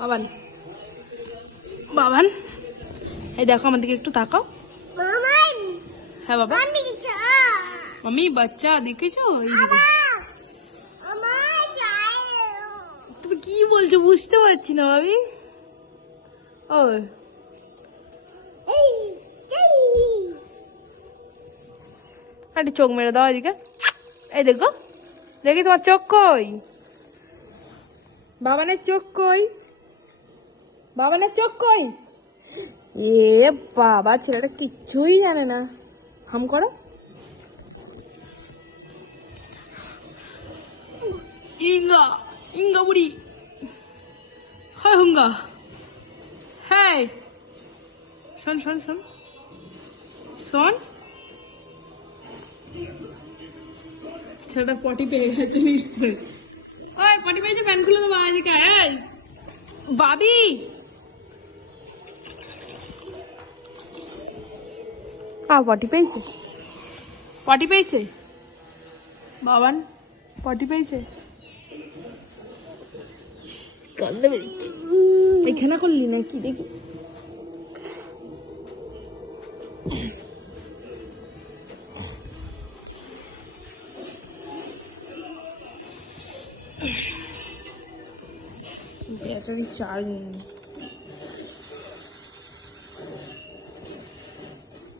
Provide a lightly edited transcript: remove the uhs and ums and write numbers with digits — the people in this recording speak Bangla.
বাবান বাবান, এই দেখো আমার দিকে একটু তাকাও। হ্যাঁ বাবা, আমি বাচ্চা দেখেছো? তুমি কি বলছো বুঝতে পারছি না ভাবি। ও একটা চোখ মেরে দাও এদিকে। এই দেখো, দেখি তোমার চোখ কই? বাবানের চোখ কই? বাবানের চোখ কই? এ বাবা, ছেলেটা কিচ্ছুই জানে না। হাম করো। ইঙ্গা ইঙ্গা বুড়ি, হয় হুঙ্গা। হ্যাঁ, শোন শোন শোন শোন, ছেলেটা পটি পেয়ে গেছে নিশ্চয়। ওই পটি পেয়েছে, প্যান খুলে দেবো আজকে। এই বাবি, পটি পেয়েছে, পটি পেয়েছে বাবান, পটি পেয়েছে। কান্দে বেরিয়েছে। এখানে করলি নাকি দেখি? ব্যাটারি চার্জ নেই।